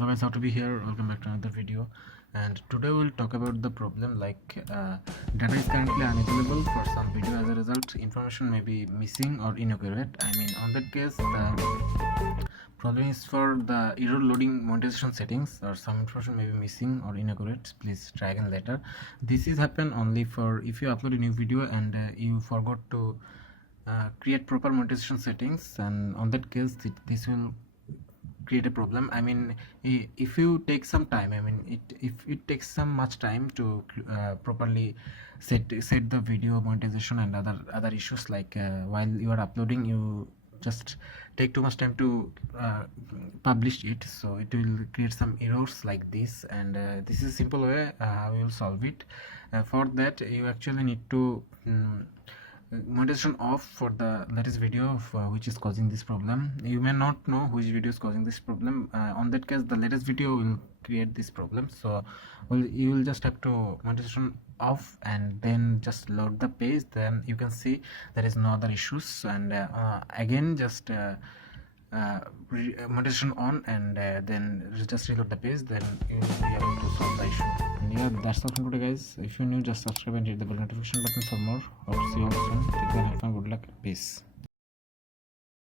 Hello guys, how to be here. Welcome back to another video, and today we'll talk about the problem like data is currently unavailable for some video. As a result, information may be missing or inaccurate. I mean, on that case, the problem is for the error loading monetization settings, or some information may be missing or inaccurate. Please try again later. This is happen only for if you upload a new video and you forgot to create proper monetization settings, and on that case this will create a problem. I mean, if you take some time, I mean if it takes some much time to properly set the video monetization and other issues, like while you are uploading, you just take too much time to publish it, so it will create some errors like this. And this is a simple way how you will solve it. For that, you actually need to monetization off for the latest video which is causing this problem. You may not know which video is causing this problem. On that case, the latest video will create this problem. So you will just have to monetization off and then just load the page. Then you can see there is no other issues, and again just monetization on, and then just reload the page. Then you will be able to solve the issue. And yeah, that's all from today, guys. If you're new, just subscribe and hit the bell notification button for more. Hope to see you all soon. Take care, have fun, good luck, peace.